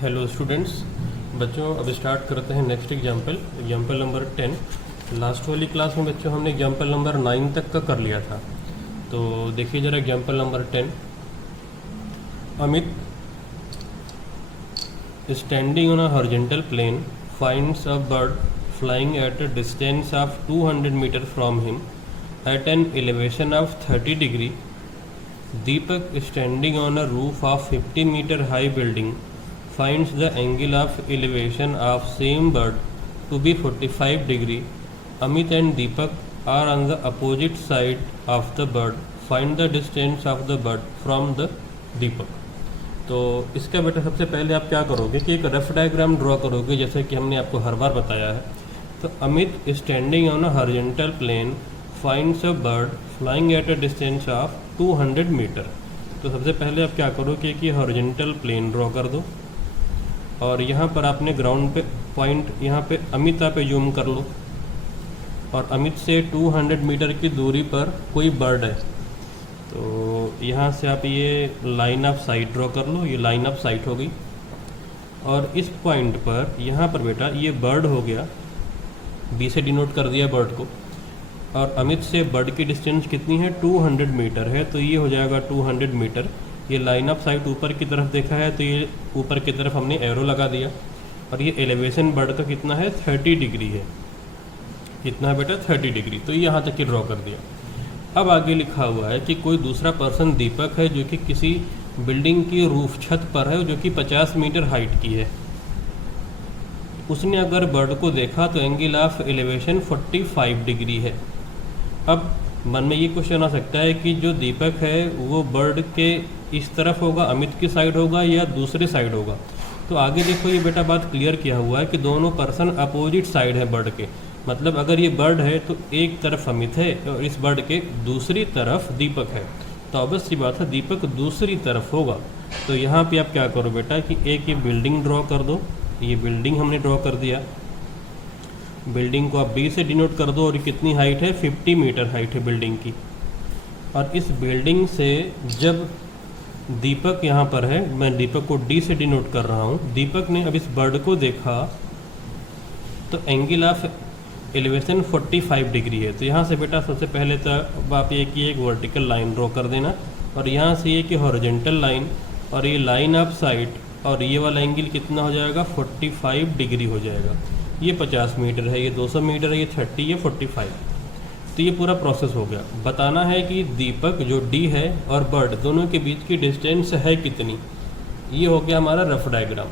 Hello students, बच्चों अब start करते हैं नेक्स्ट एग्जाम्पल नंबर 10। लास्ट वाली क्लास में बच्चों हमने एग्जाम्पल नंबर 9 तक का कर लिया था। तो देखिए ज़रा example number 10। Amit standing on a horizontal plane finds a bird flying at a distance of 200 metre from him at an elevation of 30 degree. Deepak standing on a roof of 50 meter high building finds the angle of elevation of same bird to be 45 degree. Amit and Deepak are on the opposite side of the bird. Find the distance of the bird from the Deepak. तो इसका बेटा सबसे पहले आप क्या करोगे कि एक रफ डायग्राम ड्रॉ करोगे, जैसे कि हमने आपको हर बार बताया है। तो Amit standing on a horizontal plane finds a bird flying at a distance of 200 metre. तो सबसे पहले आप क्या करोगे कि हॉरिजॉन्टल प्लेन ड्रॉ कर दो और यहाँ पर आपने ग्राउंड पे पॉइंट यहाँ पे अमित पे जूम कर लो और अमित से 200 मीटर की दूरी पर कोई बर्ड है। तो यहाँ से आप ये लाइन ऑफ साइट ड्रॉ कर लो, ये लाइन ऑफ साइट हो गई। और इस पॉइंट पर यहाँ पर बेटा ये बर्ड हो गया, बी से डिनोट कर दिया बर्ड को। और अमित से बर्ड की डिस्टेंस कितनी है, 200 मीटर है, तो ये हो जाएगा 200 मीटर। ये लाइन ऑफ साइट ऊपर की तरफ देखा है तो ये ऊपर की तरफ हमने एरो लगा दिया। और ये एलिवेशन बर्ड का कितना है, 30 डिग्री है। कितना है बेटा, 30 डिग्री। तो यहाँ तक ही ड्रॉ कर दिया। अब आगे लिखा हुआ है कि कोई दूसरा पर्सन दीपक है जो कि किसी बिल्डिंग की रूफ छत पर है, जो कि 50 मीटर हाइट की है। उसने अगर बर्ड को देखा तो एंगल ऑफ एलिवेशन 45 डिग्री है। अब मन में ये क्वेश्चन आ सकता है कि जो दीपक है वो बर्ड के इस तरफ होगा, अमित की साइड होगा या दूसरे साइड होगा। तो आगे देखो ये बेटा बात क्लियर किया हुआ है कि दोनों पर्सन अपोजिट साइड है बर्ड के। मतलब अगर ये बर्ड है तो एक तरफ अमित है और इस बर्ड के दूसरी तरफ दीपक है। तो ऑब्वियस सी बात है दीपक दूसरी तरफ होगा। तो यहाँ पे आप क्या करो बेटा कि एक ये बिल्डिंग ड्रॉ कर दो। ये बिल्डिंग हमने ड्रॉ कर दिया, बिल्डिंग को आप बी से डिनोट कर दो। और कितनी हाइट है, 50 मीटर हाइट है बिल्डिंग की। और इस बिल्डिंग से जब दीपक यहाँ पर है, मैं दीपक को डी से डिनोट कर रहा हूँ। दीपक ने अब इस बर्ड को देखा तो एंगल ऑफ एलिवेशन 45 डिग्री है। तो यहाँ से बेटा सबसे पहले तो अब आप ये कि एक वर्टिकल लाइन ड्रॉ कर देना और यहाँ से ये कि हॉरिजॉन्टल लाइन और ये लाइन ऑफ साइट और ये वाला एंगल कितना हो जाएगा, 45 डिग्री हो जाएगा। ये 50 मीटर है, ये 200 मीटर है, ये 30, ये 45। तो ये पूरा प्रोसेस हो गया। बताना है कि दीपक जो डी है और बर्ड दोनों के बीच की डिस्टेंस है कितनी। ये हो गया हमारा रफ डायग्राम।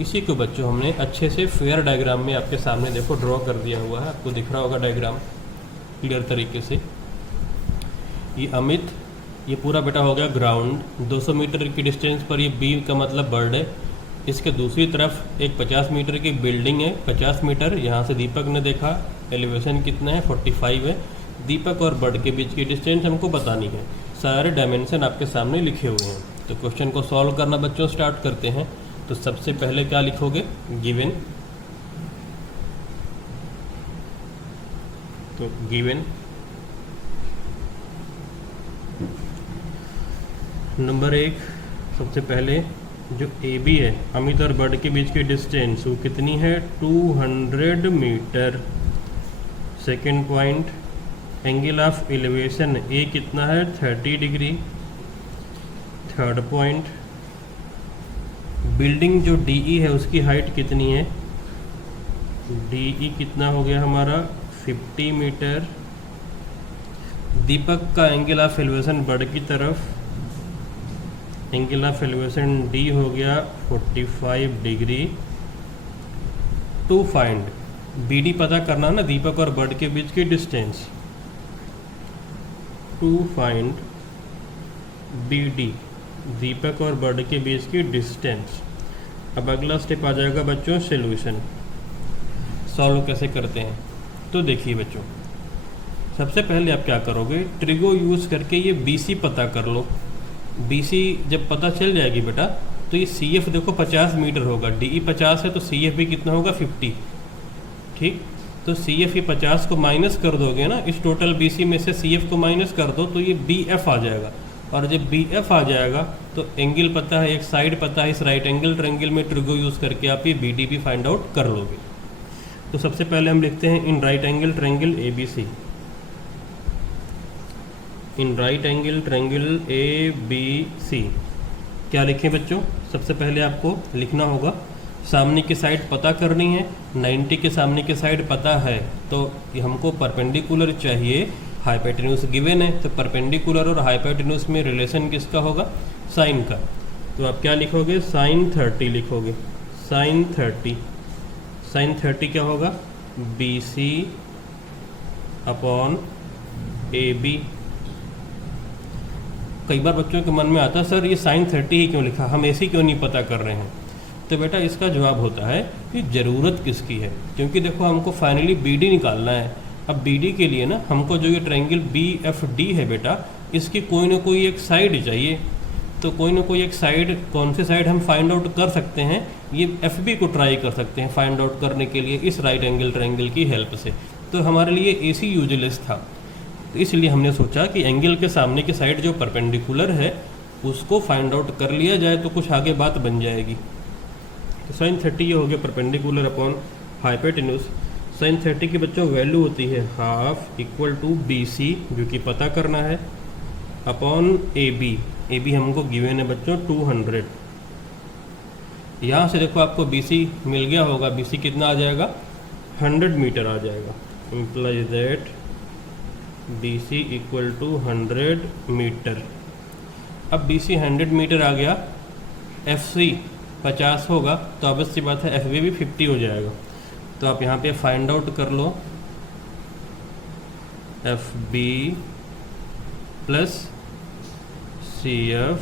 इसी को बच्चों हमने अच्छे से फेयर डायग्राम में आपके सामने देखो ड्रॉ कर दिया हुआ है। आपको दिख रहा होगा डायग्राम क्लियर तरीके से। ये अमित, ये पूरा बेटा हो गया ग्राउंड, 200 मीटर की डिस्टेंस पर ये बी का मतलब बर्ड है। इसके दूसरी तरफ एक 50 मीटर की बिल्डिंग है, 50 मीटर। यहाँ से दीपक ने देखा, एलिवेशन कितना है, 45 है। दीपक और बर्ड के बीच की डिस्टेंस हमको बतानी है। सारे डायमेंशन आपके सामने लिखे हुए हैं। तो क्वेश्चन को सॉल्व करना बच्चों स्टार्ट करते हैं। तो सबसे पहले क्या लिखोगे, गिवन। तो गिवन नंबर 1, सबसे पहले जो ए बी है अमित और बर्ड के बीच की डिस्टेंस वो कितनी है, 200 metre. Second point, angle of elevation A कितना है, 30 डिग्री। थर्ड पॉइंट, बिल्डिंग जो डीई है उसकी हाइट कितनी है, डीई कितना हो गया हमारा, 50 मीटर। दीपक का एंगल ऑफ एलिवेशन बर्ड की तरफ, एंगल ऑफ एलिवेशन डी हो गया 45 degree. To find, B D पता करना ना दीपक और बर्ड के बीच की distance. To find B D, Deepak और बर्ड के बीच की डिस्टेंस। अब अगला स्टेप आ जाएगा बच्चों सॉल्यूशन। सॉल्व कैसे करते हैं, तो देखिए बच्चों सबसे पहले आप क्या करोगे, ट्रिगो यूज़ करके ये बी सी पता कर लो। BC जब पता चल जाएगी बेटा तो ये CF देखो 50 मीटर होगा, DE 50 है तो CF भी कितना होगा, 50। ठीक, तो CF ये 50 को माइनस कर दोगे ना, इस टोटल BC में से CF को माइनस कर दो तो ये BF आ जाएगा। और जब बी एफ आ जाएगा तो एंगल पता है, एक साइड पता है, इस राइट एंगल ट्रायंगल में ट्रिगो यूज़ करके आप ये बी डी भी फाइंड आउट कर लोगे। तो सबसे पहले हम लिखते हैं in right angle triangle A B C, in right angle triangle A B C क्या लिखें बच्चों? सबसे पहले आपको लिखना होगा सामने की साइड पता करनी है, 90 के सामने की साइड पता है तो हमको परपेंडिकुलर चाहिए, हाइपोटेन्यूज गिवन है तो परपेंडिकुलर और हाइपोटेन्यूज में रिलेशन किसका होगा? साइन का। तो आप क्या लिखोगे? साइन 30 लिखोगे। साइन 30 क्या होगा? B C upon A B. कई बार बच्चों के मन में आता है सर ये साइन 30 ही क्यों लिखा, हम ऐसे क्यों नहीं पता कर रहे हैं? तो बेटा इसका जवाब होता है कि ज़रूरत किसकी है, क्योंकि देखो हमको फाइनली बी डी निकालना है। अब बी डी के लिए ना हमको जो ये ट्रायंगल बी एफ डी है बेटा, इसकी कोई ना कोई एक साइड चाहिए। तो कोई ना कोई एक साइड, कौन सी साइड हम फाइंड आउट कर सकते हैं? ये एफ बी को ट्राई कर सकते हैं फाइंड आउट करने के लिए इस राइट एंगल ट्रायंगल की हेल्प से। तो हमारे लिए ए सी यूजलेस था, तो इसलिए हमने सोचा कि एंगल के सामने की साइड जो परपेंडिकुलर है उसको फाइंड आउट कर लिया जाए तो कुछ आगे बात बन जाएगी। तो साइन 30 ये हो गया परपेंडिकुलर अपॉन हाइपोटेन्यूज। साइन 30 की बच्चों वैल्यू होती है half equal to B C, जो कि पता करना है, अपॉन ए बी हमको गिवन है बच्चों 200। यहाँ से देखो आपको बी सी मिल गया होगा, बी सी कितना आ जाएगा? 100 मीटर आ जाएगा। Implies that B C equal to 100 metre. अब बी सी 100 मीटर आ गया, एफ सी 50 होगा तो ऑब्वियस सी बात है एफ बी भी 50 हो जाएगा। तो आप यहाँ पे फाइंड आउट कर लो F B plus C F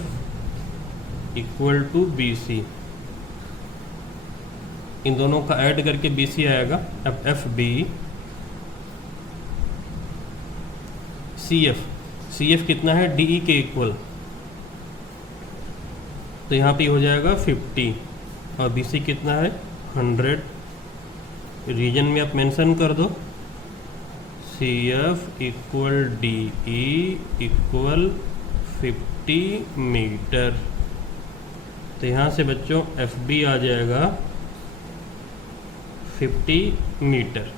equal to B C. इन दोनों का ऐड करके बी सी आएगा। अब एफ बी सी एफ कितना है? डी ई के इक्वल, तो यहाँ पे हो जाएगा 50 और बी सी कितना है? 100। रीजन में आप मेंशन कर दो C F equal D E equal 50 metre. तो यहाँ से बच्चों एफ बी आ जाएगा 50 मीटर।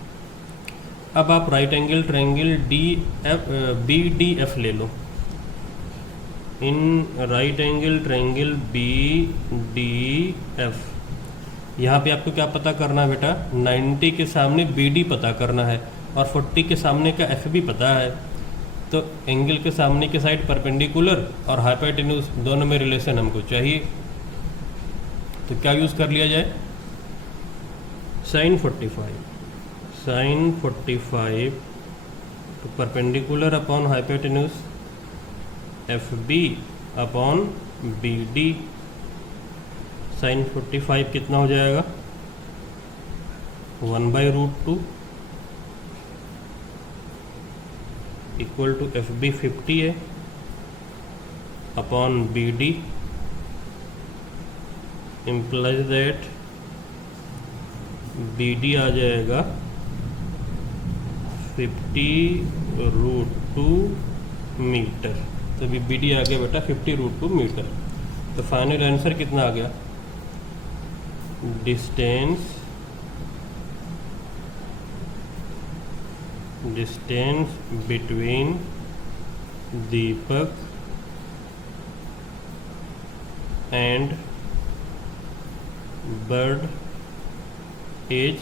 अब आप right angle triangle B D F ले लो। In right angle triangle B D F, यहाँ पे आपको क्या पता करना है बेटा? 90 के सामने बी डी पता करना है और 40 के सामने का एफ बी पता है। तो एंगल के सामने की साइड परपेंडिकुलर और हाइपोटेन्यूज दोनों में रिलेशन हमको चाहिए, तो क्या यूज़ कर लिया जाए? साइन 45 तो perpendicular upon hypotenuse F B upon B D. Sine 45 कितना हो जाएगा? 1/√2 इक्वल टू एफ बी 50 है upon B D. Implies that B D आ जाएगा 50√2 मीटर। तो अभी बी डी आ गया बेटा 50√2 मीटर। तो फाइनल आंसर कितना आ गया? Distance between Deepak and bird is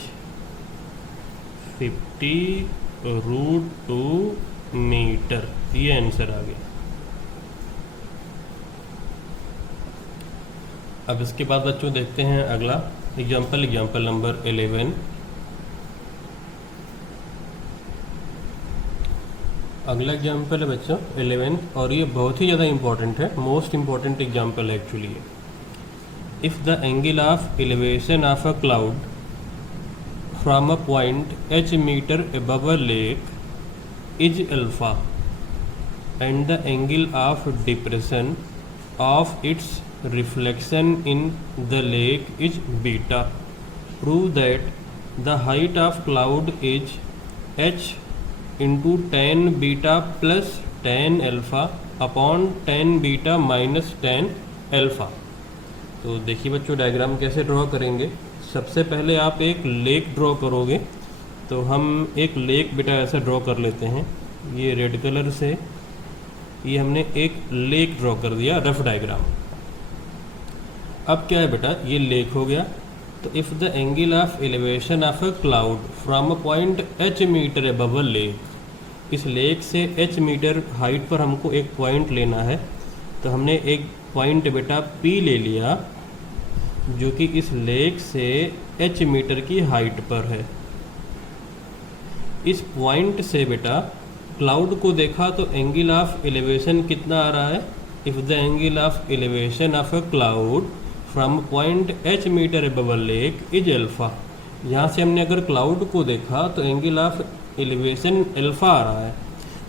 50√2 metre. ये आंसर आ गया। अब इसके बाद बच्चों देखते हैं अगला एग्जाम्पल नंबर 11। अगला एग्जाम्पल है बच्चों 11 और ये बहुत ही ज़्यादा इंपॉर्टेंट है, मोस्ट इंपॉर्टेंट एग्जाम्पल है एक्चुअली ये। If the angle of elevation of a cloud from a point h metre above a lake is alpha and the angle of depression of its reflection in the lake is beta. Prove that the height of cloud is h into tan beta plus tan alpha upon 10 beta minus 10 alpha. तो देखिए बच्चों diagram कैसे draw करेंगे। सबसे पहले आप एक lake draw करोगे, तो हम एक लेक बेटा ऐसा ड्रॉ कर लेते हैं। ये रेड कलर से ये हमने एक लेक ड्रॉ कर दिया, रफ डायग्राम। अब क्या है बेटा, ये लेक हो गया। तो if the angle of elevation of a cloud from a point h metre above a lake, इस लेक से h मीटर हाइट पर हमको एक पॉइंट लेना है। तो हमने एक पॉइंट बेटा P ले लिया जो कि इस लेक से h मीटर की हाइट पर है। इस पॉइंट से बेटा क्लाउड को देखा तो एंगल ऑफ एलिवेशन कितना आ रहा है। If the angle of elevation of a cloud from point h metre above a lake is alpha. यहाँ से हमने अगर क्लाउड को देखा तो एंगल ऑफ एलिवेशन अल्फ़ा आ रहा है।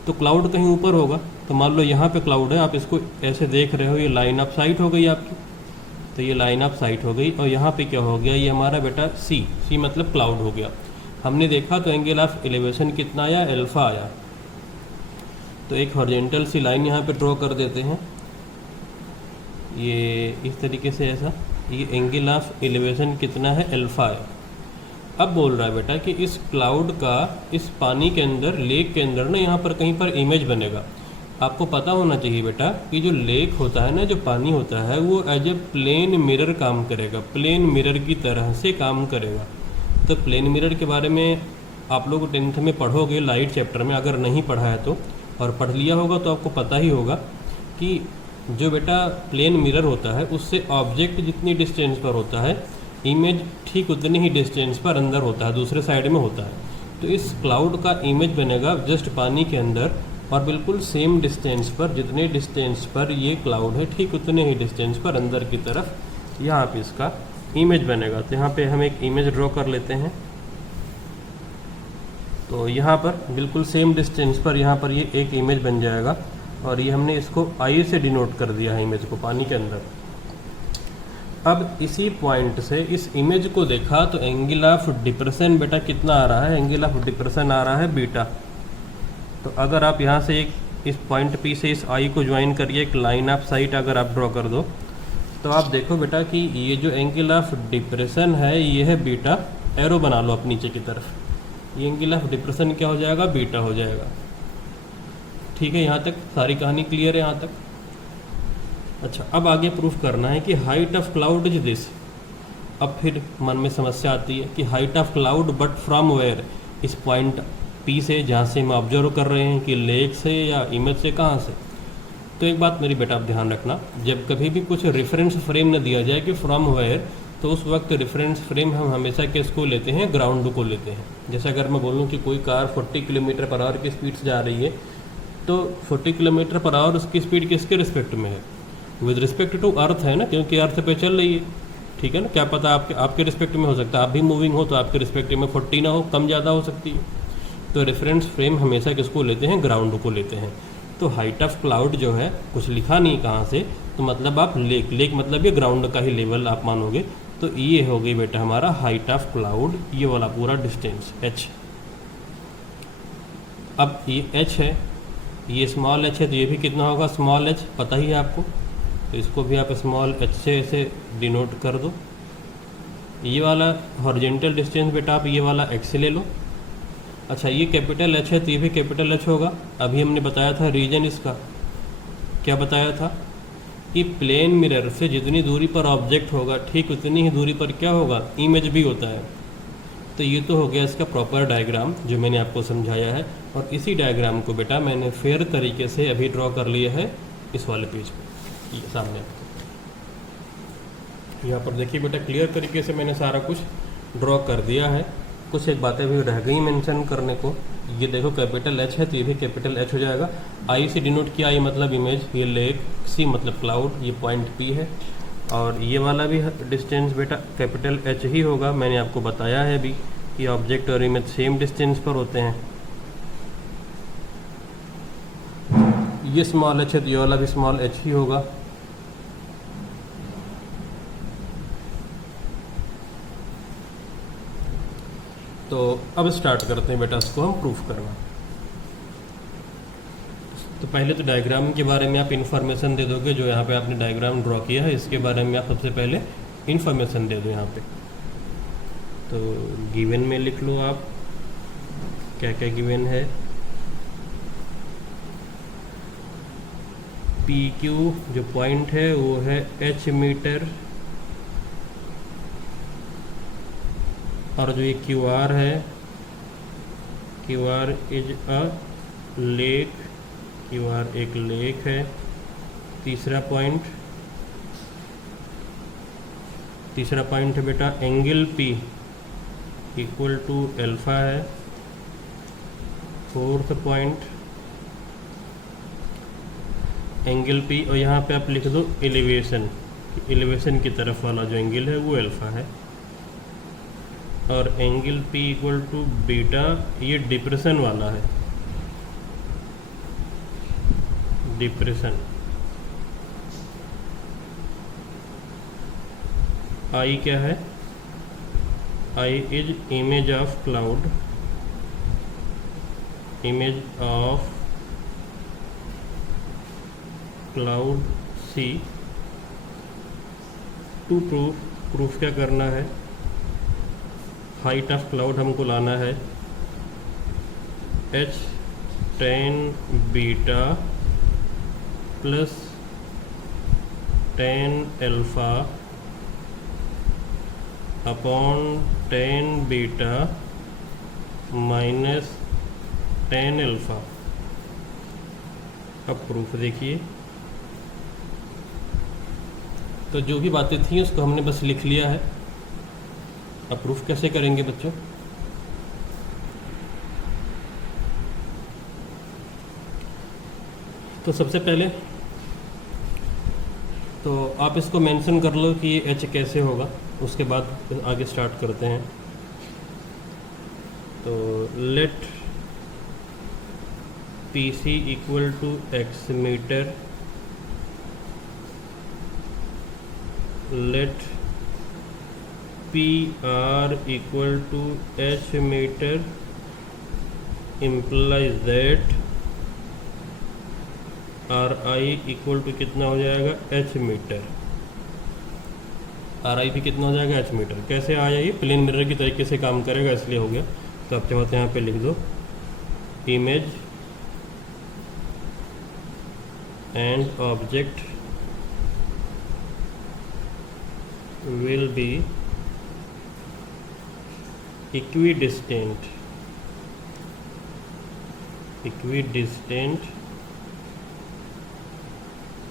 तो क्लाउड कहीं ऊपर होगा। तो मान लो यहाँ पे क्लाउड है, आप इसको ऐसे देख रहे हो, ये लाइन ऑफ साइट हो गई आपकी। तो ये लाइन ऑफ साइट हो गई और यहाँ पे क्या हो गया, ये हमारा बेटा सी मतलब क्लाउड हो गया। हमने देखा तो एंगल ऑफ एलिवेशन कितना आया, अल्फ़ा आया। तो एक हॉरिजॉन्टल सी लाइन यहाँ पे ड्रॉ कर देते हैं, ये इस तरीके से ऐसा। ये एंगल ऑफ एलिवेशन कितना है, अल्फ़ा है। अब बोल रहा है बेटा कि इस क्लाउड का इस पानी के अंदर, लेक के अंदर ना यहाँ पर कहीं पर इमेज बनेगा। आपको पता होना चाहिए बेटा कि जो लेक होता है ना, जो पानी होता है, वो एज ए प्लेन मिरर काम करेगा, प्लेन मिरर की तरह से काम करेगा। तो प्लेन मिरर के बारे में आप लोग 10th में पढ़ोगे लाइट चैप्टर में, अगर नहीं पढ़ा है तो, और पढ़ लिया होगा तो आपको पता ही होगा कि जो बेटा प्लेन मिरर होता है उससे ऑब्जेक्ट जितनी डिस्टेंस पर होता है, इमेज ठीक उतनी ही डिस्टेंस पर अंदर होता है, दूसरे साइड में होता है। तो इस क्लाउड का इमेज बनेगा जस्ट पानी के अंदर, और बिल्कुल सेम डिस्टेंस पर, जितने डिस्टेंस पर ये क्लाउड है ठीक उतने ही डिस्टेंस पर अंदर की तरफ यहाँ पे इसका इमेज बनेगा। तो यहाँ पे हम एक इमेज ड्रॉ कर लेते हैं। तो यहाँ पर बिल्कुल सेम डिस्टेंस पर यहाँ पर ये एक इमेज बन जाएगा, और ये हमने इसको आई से डिनोट कर दिया है इमेज को पानी के अंदर। अब इसी पॉइंट से इस इमेज को देखा तो एंगल ऑफ डिप्रेशन बेटा कितना आ रहा है, एंगल ऑफ डिप्रेशन आ रहा है बीटा। तो अगर आप यहाँ से एक इस पॉइंट P से इस आई को ज्वाइन करिए, एक लाइन ऑफ साइट अगर आप ड्रॉ कर दो, तो आप देखो बेटा कि ये जो एंगल ऑफ डिप्रेशन है ये है बीटा। एरो बना लो आप नीचे की तरफ, ये एंगल ऑफ डिप्रेशन क्या हो जाएगा, बीटा हो जाएगा। ठीक है, यहाँ तक सारी कहानी क्लियर है यहाँ तक। अच्छा, अब आगे प्रूफ करना है कि height of cloud is this. अब फिर मन में समस्या आती है कि height of cloud but from where, इस पॉइंट P से जहाँ से हम ऑब्जर्व कर रहे हैं कि लेक से या इमेज से, कहाँ से। तो एक बात मेरी बेटा आप ध्यान रखना, जब कभी भी कुछ रेफरेंस फ्रेम न दिया जाए कि फ्रॉम वेयर, तो उस वक्त रेफरेंस फ्रेम हम हमेशा किसको लेते हैं, ग्राउंड को लेते हैं। जैसे अगर मैं बोलूँ कि कोई कार 40 किलोमीटर पर आवर की स्पीड से जा रही है, तो 40 किलोमीटर पर आवर उसकी स्पीड किसके रिस्पेक्ट में है, विद रिस्पेक्ट टू अर्थ है ना, क्योंकि अर्थ पे चल रही है। ठीक है ना, क्या पता आपके रिस्पेक्ट में हो सकता है, आप भी मूविंग हो तो आपके रिस्पेक्ट में 40 ना हो, कम ज़्यादा हो सकती है। तो रेफरेंस फ्रेम हमेशा किसको लेते हैं, ग्राउंड को लेते हैं। तो हाइट ऑफ क्लाउड जो है, कुछ लिखा नहीं कहाँ से, तो मतलब आप लेक मतलब ये ग्राउंड का ही लेवल आप मानोगे। तो ये हो गई बेटा हमारा हाइट ऑफ क्लाउड, ये वाला पूरा डिस्टेंस h। अब ये h है, ये स्मॉल h है, तो ये भी कितना होगा, स्मॉल h, पता ही है आपको। तो इसको भी आप स्मॉल h से ऐसे डिनोट कर दो। ये वाला हॉरिजॉन्टल डिस्टेंस बेटा आप ये वाला x ले लो। अच्छा, ये कैपिटल H है तो ये भी कैपिटल H होगा। अभी हमने बताया था रीजन इसका, क्या बताया था कि प्लेन मिरर से जितनी दूरी पर ऑब्जेक्ट होगा ठीक उतनी ही दूरी पर क्या होगा, इमेज भी होता है। तो ये तो हो गया इसका प्रॉपर डायग्राम जो मैंने आपको समझाया है, और इसी डायग्राम को बेटा मैंने फेयर तरीके से अभी ड्रॉ कर लिया है इस वाले पेज पे, ये सामने आपको। यहाँ पर देखिए बेटा क्लियर तरीके से मैंने सारा कुछ ड्रॉ कर दिया है। कुछ एक बातें भी रह गई मेंशन करने को। ये देखो कैपिटल H है तो ये भी कैपिटल H हो जाएगा। I से डिनोट किया, ये मतलब इमेज, ये लेक, C मतलब क्लाउड, ये पॉइंट P है, और ये वाला भी डिस्टेंस बेटा कैपिटल H ही होगा। मैंने आपको बताया है भी कि ऑब्जेक्ट और इमेज सेम डिस्टेंस पर होते हैं। ये स्मॉल h है तो ये वाला भी स्मॉल h ही होगा। तो अब स्टार्ट करते हैं बेटा इसको हम प्रूफ करना। तो पहले तो डायग्राम के बारे में आप इन्फॉर्मेशन दे दोगे, जो यहाँ पे आपने डायग्राम ड्रॉ किया है इसके बारे में आप सबसे पहले इन्फॉर्मेशन दे दो यहाँ पे। तो गिवन में लिख लो आप क्या क्या गिवन है। पी क्यू जो पॉइंट है वो है h मीटर, और जो ये क्यू आर है, Q R is a lake, Q R एक लेक है। तीसरा पॉइंट है बेटा angle P equal to alpha है। फोर्थ पॉइंट एंगल P, और यहाँ पे आप लिख दो एलिवेशन की तरफ वाला जो एंगल है वो अल्फा है, और angle P equal to beta, ये डिप्रेशन वाला है, डिप्रेशन। I क्या है, I is image of cloud, image of cloud C। To proof क्या करना है, हाइट ऑफ क्लाउड हमको लाना है h tan beta plus tan alpha upon tan beta minus tan alpha. अब प्रूफ देखिए, तो जो भी बातें थी उसको हमने बस लिख लिया है। अब प्रूफ कैसे करेंगे बच्चों? तो सबसे पहले तो आप इसको मेंशन कर लो कि ये h कैसे होगा, उसके बाद आगे स्टार्ट करते हैं। तो let PC equal to x metre, let PR equal to h meter implies that RI equal to कितना हो जाएगा h मीटर, RI भी कितना हो जाएगा h मीटर। कैसे आया, ये प्लेन मिरर की तरीके से काम करेगा इसलिए हो गया। तो आप चाहते यहाँ पे लिख दो image and object will be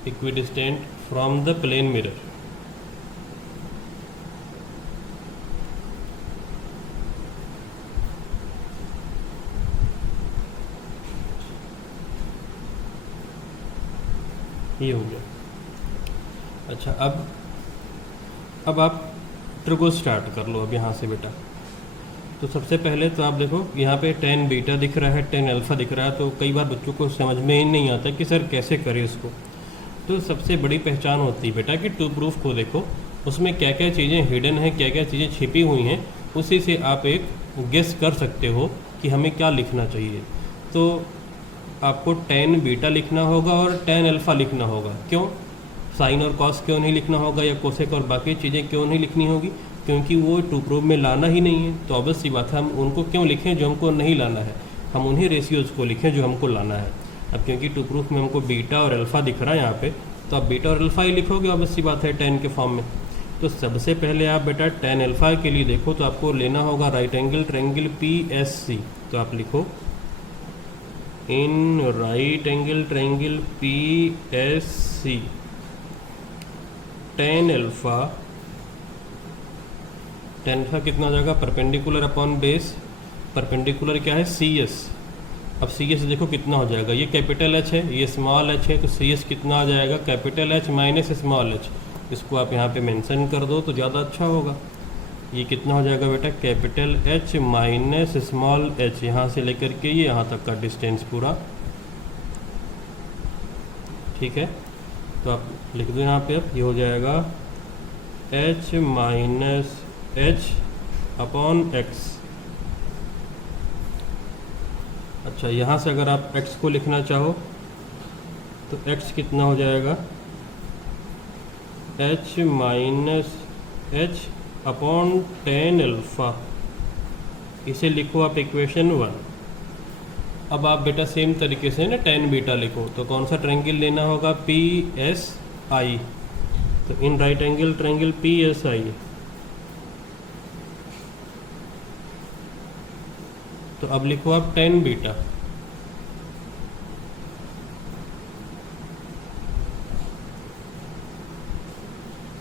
equidistant from the plane mirror। ये हो गया। अच्छा, अब आप ट्रिको स्टार्ट कर लो अब यहाँ से बेटा। तो सबसे पहले तो आप देखो यहाँ पे tan बीटा दिख रहा है, tan अल्फ़ा दिख रहा है, तो कई बार बच्चों को समझ में ही नहीं आता कि सर कैसे करें इसको। तो सबसे बड़ी पहचान होती है बेटा कि टू प्रूफ को देखो, उसमें क्या क्या चीज़ें हिडन हैं, क्या क्या चीज़ें छिपी हुई हैं, उसी से आप एक गेस कर सकते हो कि हमें क्या लिखना चाहिए। तो आपको tan बीटा लिखना होगा और tan अल्फ़ा लिखना होगा। क्यों? साइन और कॉस क्यों नहीं लिखना होगा, या कोसेक और बाकी चीज़ें क्यों नहीं लिखनी होगी? क्योंकि वो टू प्रूफ में लाना ही नहीं है। तो ऑब्वियस सी बात है, हम उनको क्यों लिखें जो हमको नहीं लाना है, हम उन्हीं रेशियोज़ को लिखें जो हमको लाना है। अब क्योंकि टू प्रूफ में हमको बीटा और अल्फ़ा दिख रहा है यहाँ पे, तो आप बीटा और अल्फ़ा ही लिखोगे, ऑब्वियस सी बात है tan के फॉर्म में। तो सबसे पहले आप बेटा tan अल्फ़ा के लिए देखो तो आपको लेना होगा राइट एंगल ट्रायंगल PSC। तो आप लिखो इन right angle triangle PSC tan alpha कितना हो जाएगा, परपेंडिकुलर अपॉन बेस, परपेंडिकुलर क्या है CS। अब CS देखो कितना हो जाएगा, ये कैपिटल H है, ये स्मॉल h है, तो CS कितना आ जाएगा, capital H minus small h। इसको आप यहाँ पे मेंशन कर दो तो ज़्यादा अच्छा होगा। ये कितना हो जाएगा बेटा, capital H minus small h, यहाँ से लेकर के ये यहाँ तक का डिस्टेंस पूरा, ठीक है। तो आप लिख दो यहाँ पे, अब ये हो जाएगा h minus h upon x। अच्छा, यहाँ से अगर आप x को लिखना चाहो तो x कितना हो जाएगा, h minus h upon tan alpha, इसे लिखो आप इक्वेशन 1। अब आप बेटा सेम तरीके से ना टेन बीटा लिखो, तो कौन सा ट्रायंगल लेना होगा, पी एस आई। तो in right angle triangle P S I, तो अब लिखो आप टेन बीटा।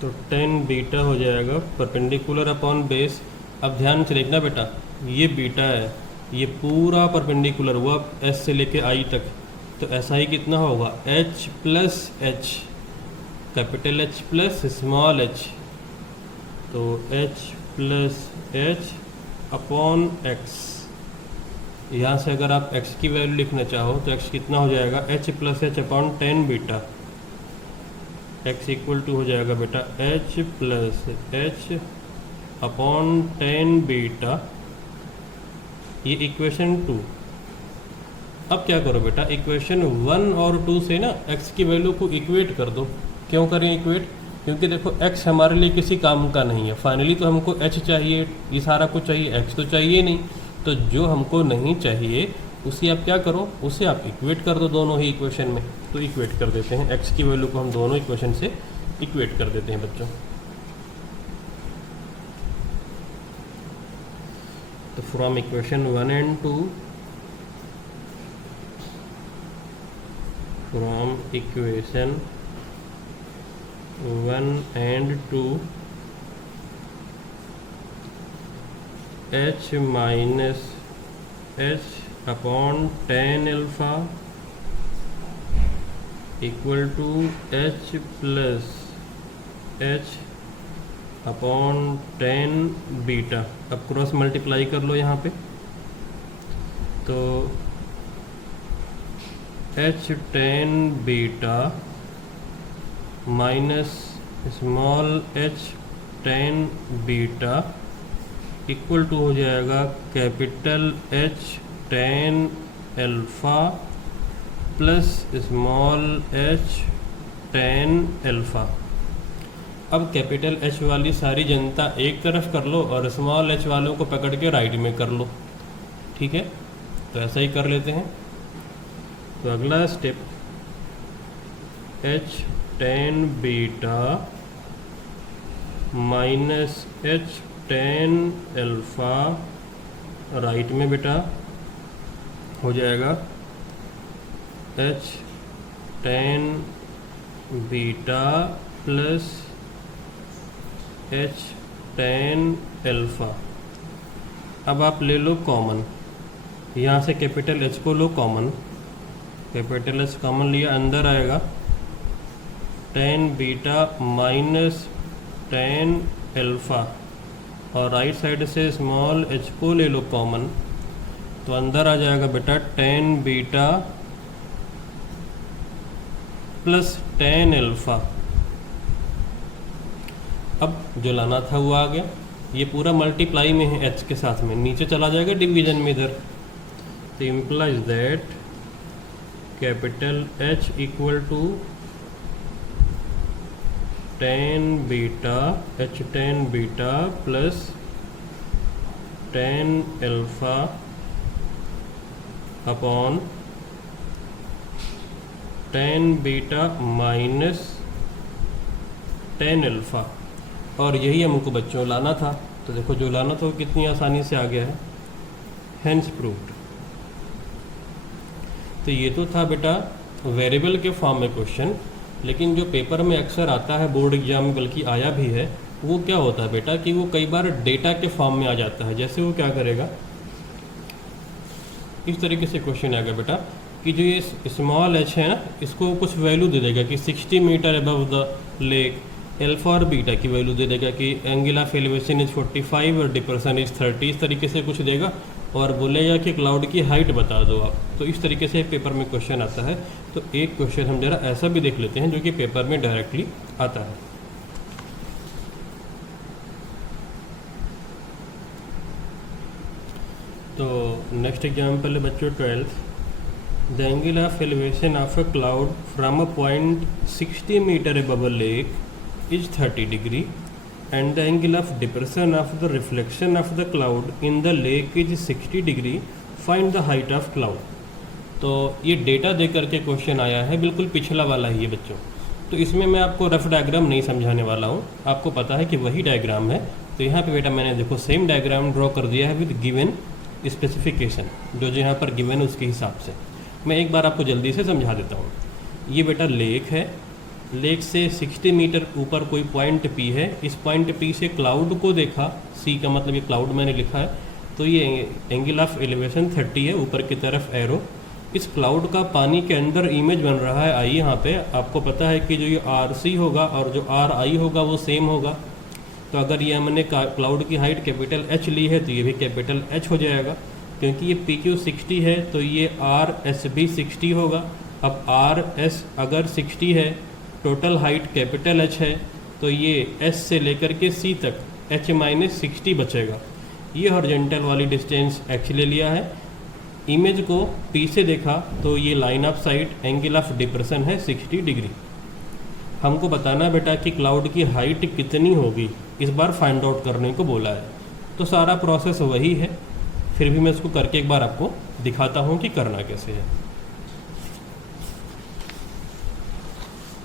तो टेन बीटा हो जाएगा परपेंडिकुलर अपॉन बेस। अब ध्यान से देखना बेटा, ये बीटा है, ये पूरा परपेंडिकुलर हुआ एस से लेके आई तक, तो ऐसा ही कितना होगा, H plus H, capital H plus small H, तो H plus H upon X. यहाँ से अगर आप x की वैल्यू लिखना चाहो तो x कितना हो जाएगा, h plus H upon tan beta, x equal to हो जाएगा बेटा h plus H upon tan beta, ये इक्वेशन 2। अब क्या करो बेटा, इक्वेशन 1 और 2 से ना x की वैल्यू को इक्वेट कर दो। क्यों करें इक्वेट, क्योंकि देखो x हमारे लिए किसी काम का नहीं है, फाइनली तो हमको h चाहिए, ये सारा कुछ चाहिए, x तो चाहिए नहीं। तो जो हमको नहीं चाहिए उसे आप क्या करो, उसे आप इक्वेट कर दो दोनों ही इक्वेशन में। तो इक्वेट कर देते हैं, x की वैल्यू को हम दोनों इक्वेशन से इक्वेट कर देते हैं बच्चों। तो from equation 1 and 2, from equation 1 and 2, h minus h upon tan alpha equal to h plus h upon tan beta. अब क्रॉस मल्टीप्लाई कर लो यहाँ पे, तो h tan beta minus small h tan beta equal to हो जाएगा capital H tan alpha plus small h tan alpha. अब capital H वाली सारी जनता एक तरफ कर लो और स्मॉल h वालों को पकड़ के राइट में कर लो, ठीक है। तो ऐसा ही कर लेते हैं। तो अगला step, h tan beta minus h tan alpha, right में बेटा हो जाएगा h tan beta plus h tan alpha. अब आप ले लो कॉमन, यहाँ से कैपिटल H को लो कॉमन, कैपिटल H कॉमन लिया, अंदर आएगा ten beta minus tan alpha, और राइट साइड से स्मॉल h को ले लो कॉमन, तो अंदर आ जाएगा बेटा ten beta plus tan alpha. अब जो लाना था वो आ गया, ये पूरा मल्टीप्लाई में है h के साथ में, नीचे चला जाएगा डिवीजन में इधर। तो implies that capital H equal to tan beta, h tan beta plus tan alpha upon tan beta minus tan alpha. और यही हमको बच्चों लाना था। तो देखो जो लाना था वो कितनी आसानी से आ गया है, हेंस प्रूव्ड। तो ये तो था बेटा वेरिएबल के फॉर्म में क्वेश्चन, लेकिन जो पेपर में अक्सर आता है बोर्ड एग्जाम में, बल्कि आया भी है, वो क्या होता है बेटा कि वो कई बार डेटा के फॉर्म में आ जाता है। जैसे वो क्या करेगा, इस तरीके से क्वेश्चन आएगा बेटा कि जो ये स्मॉल h है ना, इसको कुछ वैल्यू दे देगा कि 60 metre above the lake, alpha और बीटा की वैल्यू दे देगा कि एंगल ऑफ एलिवेशन इज 45 और डिप्रेशन इज 30, इस तरीके से कुछ देगा और बोलेगा कि क्लाउड की हाइट बता दो आप। तो इस तरीके से पेपर में क्वेश्चन आता है। तो एक क्वेश्चन हम जरा ऐसा भी देख लेते हैं जो कि पेपर में डायरेक्टली आता है। तो नेक्स्ट एग्जाम्पल है बच्चों 12th। The angle of elevation of a cloud from a point 60 metre above a lake is 30 degree and the angle of depression of the reflection of the cloud in the lake is 60 degree. Find the height of cloud. तो ये data दे करके question आया है, बिल्कुल पिछला वाला ही है बच्चों। तो इसमें मैं आपको रफ डायग्राम नहीं समझाने वाला हूँ, आपको पता है कि वही डायग्राम है। तो यहाँ पे बेटा मैंने देखो सेम डायग्राम ड्रॉ कर दिया है विद गिवन स्पेसिफिकेशन, जो यहाँ पर गिवन है उसके हिसाब से। मैं एक बार आपको जल्दी से समझा देता हूँ। ये बेटा लेक है, लेक से 60 मीटर ऊपर कोई पॉइंट P है। इस पॉइंट P से क्लाउड को देखा, C का मतलब ये क्लाउड मैंने लिखा है। तो ये एंगल ऑफ एलिवेशन 30 है, ऊपर की तरफ एरो। इस क्लाउड का पानी के अंदर इमेज बन रहा है आई। यहाँ पे आपको पता है कि जो ये RC होगा और जो RI होगा वो सेम होगा। तो अगर ये हमने क्लाउड की हाइट कैपिटल H ली है तो ये भी कैपिटल H हो जाएगा। क्योंकि ये PQ 60 है तो ये RS भी 60 होगा। अब RS अगर 60 है, टोटल हाइट कैपिटल H है, तो ये S से लेकर के C तक H-60 बचेगा। ये हॉरिजॉन्टल वाली डिस्टेंस H ले लिया है। इमेज को P से देखा तो ये line of site angle of depression है 60 डिग्री। हमको बताना बेटा कि क्लाउड की हाइट कितनी होगी, इस बार फाइंड आउट करने को बोला है। तो सारा प्रोसेस वही है, फिर भी मैं इसको करके एक बार आपको दिखाता हूँ कि करना कैसे है।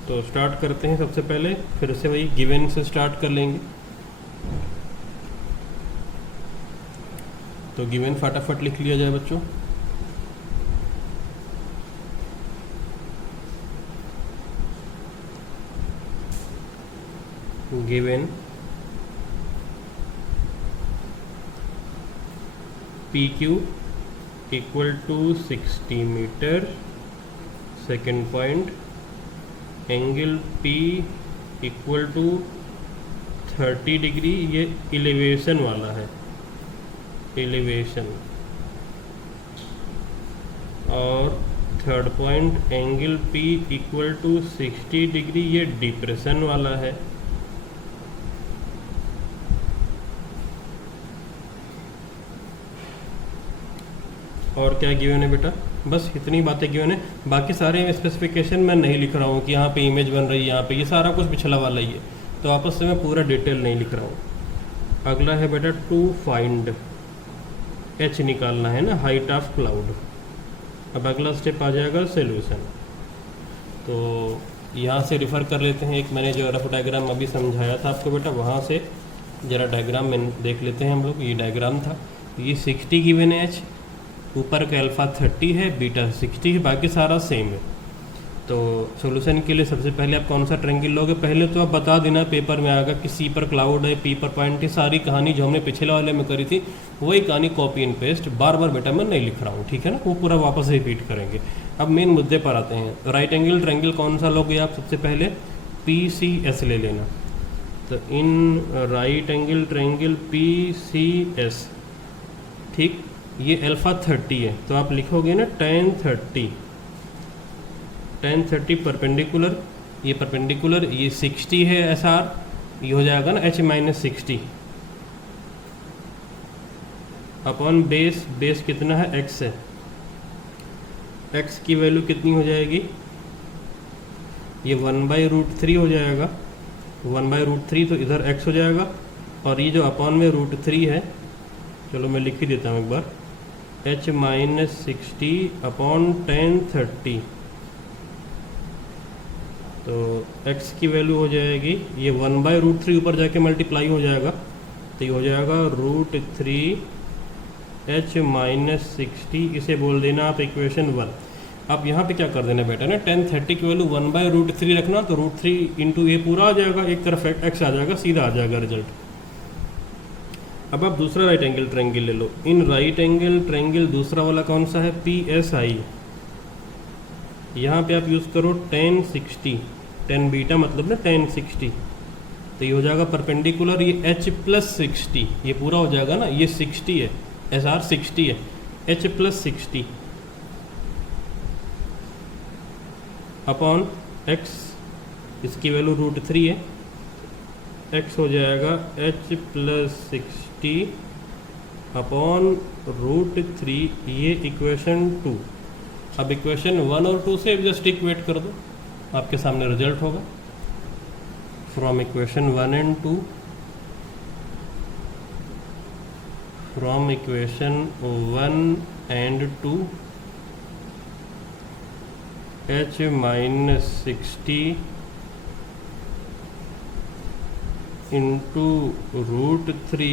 तो स्टार्ट करते हैं सबसे पहले, फिर से वही गिवन से स्टार्ट कर लेंगे। तो गिवन फटाफट लिख लिया जाए बच्चों। Given PQ equal to 60 metre, second point angle P equal to 30 degree, ये एलिवेशन वाला है, एलिवेशन। और third point angle P equal to 60 degree, ये डिप्रेशन वाला है। और क्या गिवन है बेटा, बस इतनी बातें गिवन है। बाकी सारे स्पेसिफिकेशन मैं नहीं लिख रहा हूँ कि यहाँ पे इमेज बन रही है, यहाँ पे, ये सारा कुछ पिछला वाला ही है। तो आपस से मैं पूरा डिटेल नहीं लिख रहा हूँ। अगला है बेटा टू फाइंड, H निकालना है ना, हाइट ऑफ क्लाउड। अब अगला स्टेप आ जाएगा सोल्यूशन। तो यहाँ से रिफ़र कर लेते हैं, एक मैंने जो रफ डायग्राम अभी समझाया था आपको बेटा, वहाँ से ज़रा डायग्राम में देख लेते हैं हम लोग। ये डायग्राम था, ये 60 गिवन है H, ऊपर का अल्फ़ा 30 है, बीटा 60 है, बाकी सारा सेम है। तो सॉल्यूशन के लिए सबसे पहले आप कौन सा ट्रायंगल लोगे, पहले तो आप बता देना, पेपर में आएगा कि C पर क्लाउड है, P पर पॉइंट है। सारी कहानी जो हमने पिछले वाले में करी थी वही कहानी कॉपी एंड पेस्ट, बार बार बेटा मैं नहीं लिख रहा हूँ, ठीक है ना, वो पूरा वापस रिपीट करेंगे। अब मेन मुद्दे पर आते हैं। राइट एंगल ट्रायंगल कौन सा लोगे आप, सबसे पहले PCS ले लेना। तो in right angle triangle PCS, ठीक, ये अल्फ़ा 30 है तो आप लिखोगे ना tan 30 परपेंडिकुलर, ये परपेंडिकुलर, ये 60 है SR, ये हो जाएगा ना H-60 अपॉन बेस, बेस कितना है x है, x की वैल्यू कितनी हो जाएगी, ये 1/√3 हो जाएगा। 1/√3 तो इधर x हो जाएगा, और ये जो अपॉन में √3 है, चलो मैं लिख ही देता हूँ एक बार, H-60 अपॉन tan 30। तो x की वैल्यू हो जाएगी, ये 1/√3 ऊपर जाके मल्टीप्लाई हो जाएगा, तो ये हो जाएगा √3 H-60, इसे बोल देना आप इक्वेशन 1। अब यहाँ पे क्या कर देना बेटा ना, tan 30 की वैल्यू 1/√3 रखना, तो √3 इंटू ये पूरा आ जाएगा, एक तरफ x आ जाएगा, सीधा आ जाएगा रिजल्ट। अब आप दूसरा राइट एंगल ट्रायंगल ले लो। इन राइट एंगल ट्रायंगल दूसरा वाला कौन सा है, PSI। यहाँ पे आप यूज़ करो tan 60, tan बीटा मतलब ना tan 60, तो ये हो जाएगा परपेंडिकुलर, ये H+60, ये पूरा हो जाएगा ना, ये 60 है, SR 60 है, H+60 अपॉन x, इसकी वैल्यू √3 है, x हो जाएगा H+60 अपॉन √3, ये इक्वेशन 2। अब इक्वेशन 1 और 2 से जस्ट इक्वेट कर दो, आपके सामने रिजल्ट होगा। From equation 1 and 2, from equation 1 and 2, h minus 60 into √3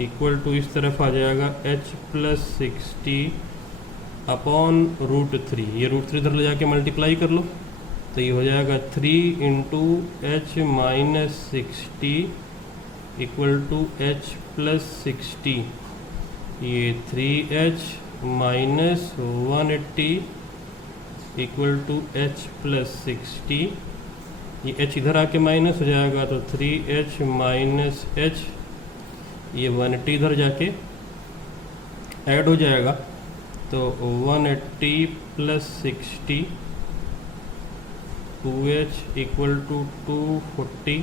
equal to इस तरफ आ जाएगा h प्लस 60 अपॉन √3। ये √3 इधर ले जाके मल्टीप्लाई कर लो, तो ये हो जाएगा 3 into H minus 60 equal to h plus 60। ये 3h minus 180 equal to h plus 60। ये h इधर आके माइनस हो जाएगा, तो 3h माइनस h, ये 180 इधर जाके ऐड हो जाएगा, तो 180 plus 60 2h equal to 240,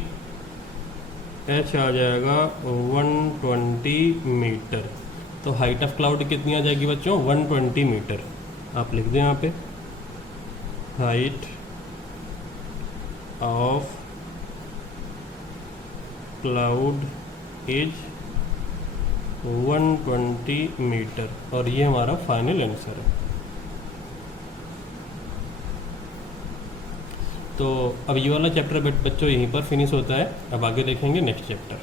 h आ जाएगा 120 मीटर। तो हाइट ऑफ क्लाउड कितनी आ जाएगी बच्चों? 120 मीटर। आप लिख दें यहाँ पे, height of cloud is 120 metre, और ये हमारा फाइनल आंसर है। तो अब ये वाला चैप्टर बच्चों यहीं पर फिनिश होता है। अब आगे देखेंगे नेक्स्ट चैप्टर।